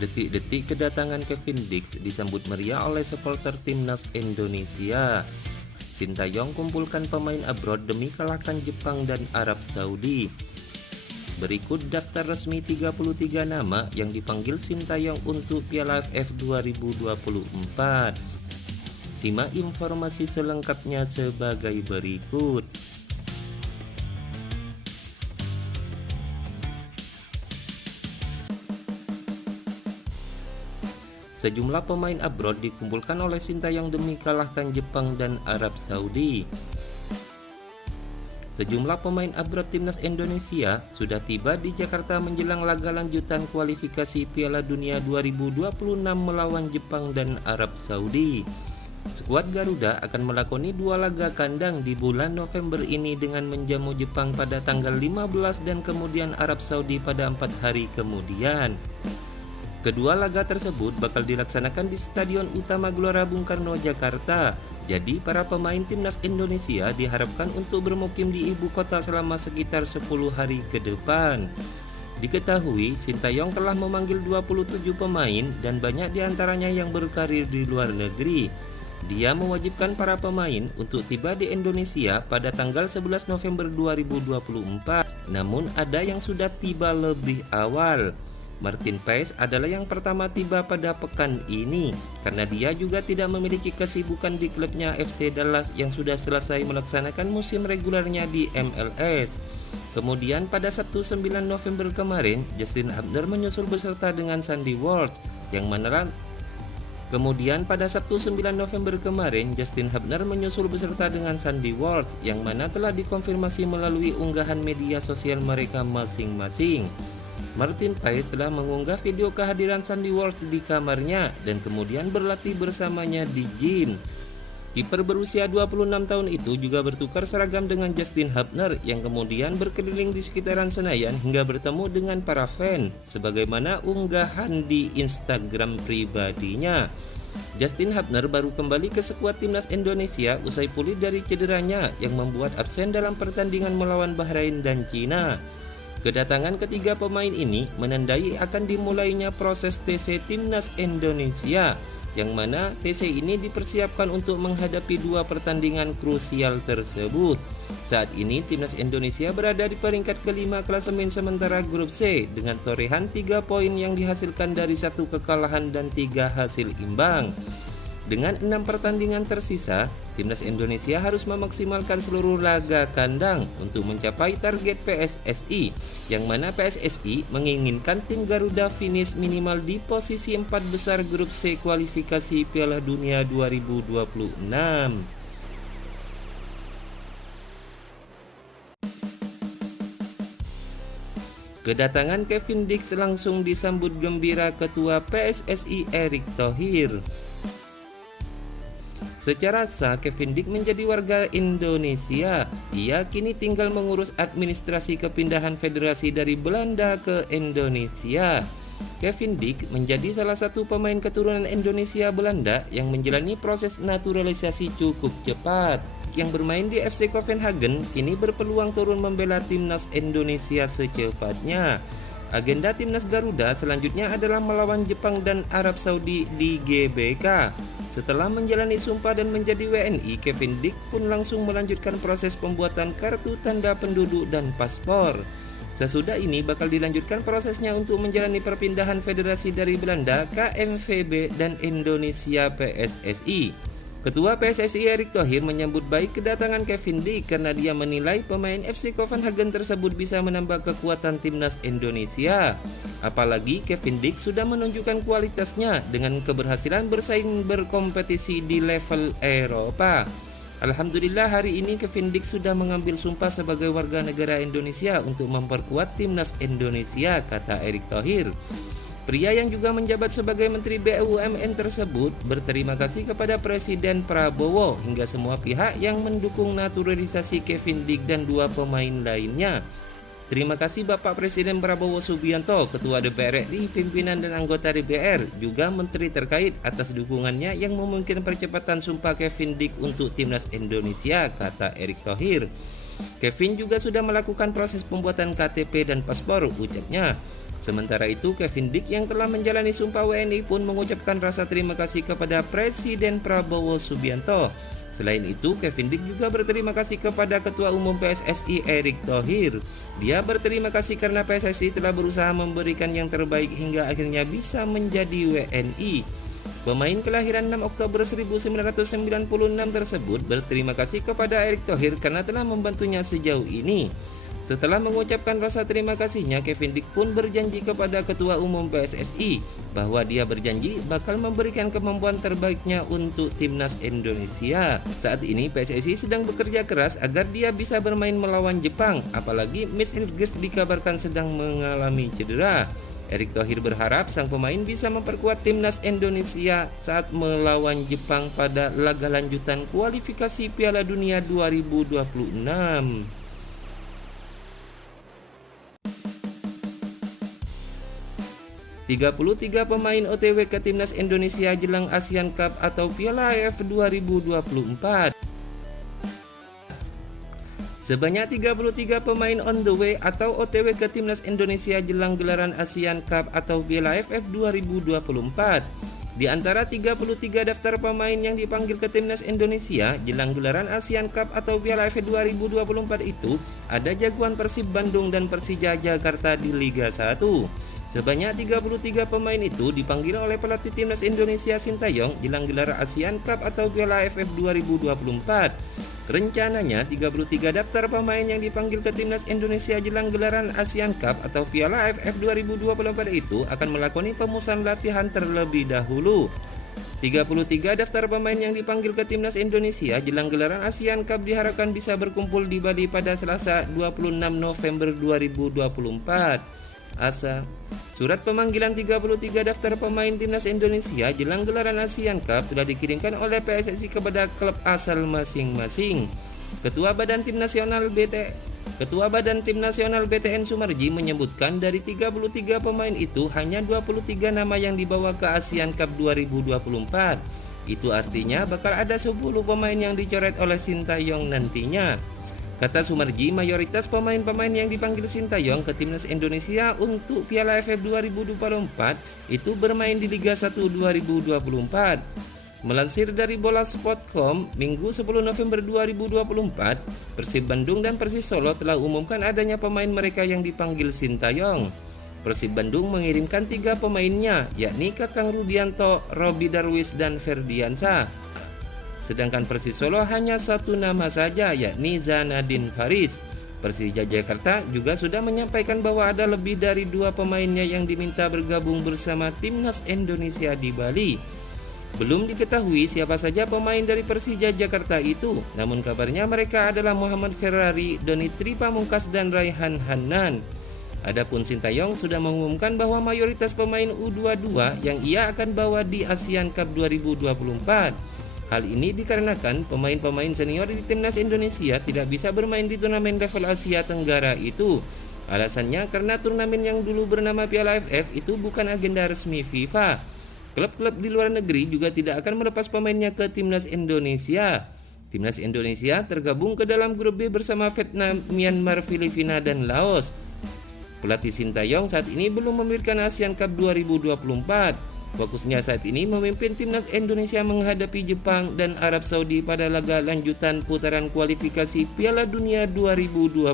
Detik-detik kedatangan Kevin Dix disambut meriah oleh supporter timnas Indonesia. Sintayong kumpulkan pemain abroad demi kalahkan Jepang dan Arab Saudi. Berikut daftar resmi 33 nama yang dipanggil Sintayong untuk Piala AFF 2024. Simak informasi selengkapnya sebagai berikut. Sejumlah pemain abroad dikumpulkan oleh Sintayong demi kalahkan Jepang dan Arab Saudi. Sejumlah pemain abroad timnas Indonesia sudah tiba di Jakarta menjelang laga lanjutan kualifikasi Piala Dunia 2026 melawan Jepang dan Arab Saudi. Skuad Garuda akan melakoni 2 laga kandang di bulan November ini dengan menjamu Jepang pada tanggal 15 dan kemudian Arab Saudi pada 4 hari kemudian. Kedua laga tersebut bakal dilaksanakan di Stadion Utama Gelora Bung Karno, Jakarta. Jadi para pemain timnas Indonesia diharapkan untuk bermukim di ibu kota selama sekitar 10 hari ke depan. Diketahui Sintayong telah memanggil 27 pemain dan banyak diantaranya yang berkarir di luar negeri. Dia mewajibkan para pemain untuk tiba di Indonesia pada tanggal 11 November 2024. Namun ada yang sudah tiba lebih awal. Martin Paes adalah yang pertama tiba pada pekan ini karena dia juga tidak memiliki kesibukan di klubnya FC Dallas yang sudah selesai melaksanakan musim regulernya di MLS. Kemudian pada Sabtu 9 November kemarin, Justin Hubner menyusul beserta dengan Sandy Walsh yang menelan. Kemudian pada Sabtu 9 November kemarin, Justin Hubner menyusul beserta dengan Sandy Walsh yang mana telah dikonfirmasi melalui unggahan media sosial mereka masing-masing. Martin Paes telah mengunggah video kehadiran Sandy Walsh di kamarnya dan kemudian berlatih bersamanya di gym. Kiper berusia 26 tahun itu juga bertukar seragam dengan Justin Hubner yang kemudian berkeliling di sekitaran Senayan hingga bertemu dengan para fan, sebagaimana unggahan di Instagram pribadinya. Justin Hubner baru kembali ke skuad timnas Indonesia usai pulih dari cederanya yang membuat absen dalam pertandingan melawan Bahrain dan Cina. Kedatangan ketiga pemain ini menandai akan dimulainya proses TC Timnas Indonesia, yang mana TC ini dipersiapkan untuk menghadapi 2 pertandingan krusial tersebut. Saat ini Timnas Indonesia berada di peringkat kelima klasemen sementara grup C dengan torehan 3 poin yang dihasilkan dari 1 kekalahan dan 3 hasil imbang. Dengan 6 pertandingan tersisa, Timnas Indonesia harus memaksimalkan seluruh laga kandang untuk mencapai target PSSI, yang mana PSSI menginginkan tim Garuda finish minimal di posisi 4 besar grup C kualifikasi Piala Dunia 2026. Kedatangan Kevin Dix langsung disambut gembira Ketua PSSI Erick Thohir. Secara sah, Kevin Dix menjadi warga Indonesia. Ia kini tinggal mengurus administrasi kepindahan federasi dari Belanda ke Indonesia. Kevin Dix menjadi salah satu pemain keturunan Indonesia Belanda yang menjalani proses naturalisasi cukup cepat. Yang bermain di FC Copenhagen kini berpeluang turun membela timnas Indonesia secepatnya. Agenda timnas Garuda selanjutnya adalah melawan Jepang dan Arab Saudi di GBK. Setelah menjalani sumpah dan menjadi WNI, Kevin Dix pun langsung melanjutkan proses pembuatan kartu tanda penduduk dan paspor. Sesudah ini bakal dilanjutkan prosesnya untuk menjalani perpindahan federasi dari Belanda KMVB dan Indonesia PSSI. Ketua PSSI Erick Thohir menyambut baik kedatangan Kevin Dix karena dia menilai pemain FC Copenhagen tersebut bisa menambah kekuatan timnas Indonesia. Apalagi Kevin Dix sudah menunjukkan kualitasnya dengan keberhasilan bersaing berkompetisi di level Eropa. Alhamdulillah hari ini Kevin Dix sudah mengambil sumpah sebagai warga negara Indonesia untuk memperkuat timnas Indonesia, kata Erick Thohir. Pria yang juga menjabat sebagai Menteri BUMN tersebut berterima kasih kepada Presiden Prabowo hingga semua pihak yang mendukung naturalisasi Kevin Dix dan 2 pemain lainnya. Terima kasih Bapak Presiden Prabowo Subianto, Ketua DPR RI, pimpinan dan anggota DPR, juga menteri terkait atas dukungannya yang memungkinkan percepatan sumpah Kevin Dix untuk timnas Indonesia, kata Erick Thohir. Kevin juga sudah melakukan proses pembuatan KTP dan paspor, ucapnya. Sementara itu, Kevin Dick yang telah menjalani sumpah WNI pun mengucapkan rasa terima kasih kepada Presiden Prabowo Subianto. Selain itu, Kevin Dick juga berterima kasih kepada Ketua Umum PSSI Erick Thohir. Dia berterima kasih karena PSSI telah berusaha memberikan yang terbaik hingga akhirnya bisa menjadi WNI. Pemain kelahiran 6 Oktober 1996 tersebut berterima kasih kepada Erick Thohir karena telah membantunya sejauh ini. Setelah mengucapkan rasa terima kasihnya, Kevin Dick pun berjanji kepada Ketua Umum PSSI bahwa dia berjanji bakal memberikan kemampuan terbaiknya untuk timnas Indonesia. Saat ini PSSI sedang bekerja keras agar dia bisa bermain melawan Jepang, apalagi Miss Rodriguez dikabarkan sedang mengalami cedera. Erick Thohir berharap sang pemain bisa memperkuat timnas Indonesia saat melawan Jepang pada laga lanjutan kualifikasi Piala Dunia 2026. 33 pemain OTW ke timnas Indonesia jelang ASEAN Cup atau Piala AFF 2024. Sebanyak 33 pemain on the way atau OTW ke timnas Indonesia jelang gelaran ASEAN Cup atau Piala AFF 2024. Di antara 33 daftar pemain yang dipanggil ke timnas Indonesia jelang gelaran ASEAN Cup atau Piala AFF 2024 itu ada jagoan Persib Bandung dan Persija Jakarta di Liga 1. Sebanyak 33 pemain itu dipanggil oleh pelatih timnas Indonesia Sintayong jelang gelaran ASEAN Cup atau Piala AFF 2024. Rencananya 33 daftar pemain yang dipanggil ke timnas Indonesia jelang gelaran ASEAN Cup atau Piala AFF 2024 itu akan melakoni pemusatan latihan terlebih dahulu. 33 daftar pemain yang dipanggil ke timnas Indonesia jelang gelaran ASEAN Cup diharapkan bisa berkumpul di Bali pada Selasa 26 November 2024. Surat pemanggilan 33 daftar pemain timnas Indonesia jelang gelaran ASEAN Cup sudah dikirimkan oleh PSSI kepada klub asal masing-masing. Ketua Badan Tim Nasional BTN Sumarji menyebutkan dari 33 pemain itu hanya 23 nama yang dibawa ke ASEAN Cup 2024. Itu artinya bakal ada 10 pemain yang dicoret oleh Sintayong nantinya. Kata Sumarji, mayoritas pemain-pemain yang dipanggil Sintayong ke timnas Indonesia untuk Piala AFF 2024 itu bermain di Liga 1 2024. Melansir dari Bola.com, Minggu 10 November 2024, Persib Bandung dan Persis Solo telah umumkan adanya pemain mereka yang dipanggil Sintayong. Persib Bandung mengirimkan 3 pemainnya, yakni Kakang Rudianto, Robi Darwis, dan Ferdiansyah. Sedangkan Persis Solo hanya 1 nama saja, yakni Zanadin Faris. Persija Jakarta juga sudah menyampaikan bahwa ada lebih dari 2 pemainnya yang diminta bergabung bersama timnas Indonesia di Bali. Belum diketahui siapa saja pemain dari Persija Jakarta itu, namun kabarnya mereka adalah Muhammad Ferrari, Doni Tripamungkas, dan Raihan Hanan. Adapun Sintayong sudah mengumumkan bahwa mayoritas pemain U22 yang ia akan bawa di ASEAN Cup 2024. Hal ini dikarenakan pemain-pemain senior di timnas Indonesia tidak bisa bermain di turnamen level Asia Tenggara itu. Alasannya karena turnamen yang dulu bernama Piala AFF itu bukan agenda resmi FIFA. Klub-klub di luar negeri juga tidak akan melepas pemainnya ke timnas Indonesia. Timnas Indonesia tergabung ke dalam grup B bersama Vietnam, Myanmar, Filipina, dan Laos. Pelatih Sintayong saat ini belum memberikan ASEAN Cup 2024. Fokusnya saat ini memimpin timnas Indonesia menghadapi Jepang dan Arab Saudi pada laga lanjutan putaran kualifikasi Piala Dunia 2026.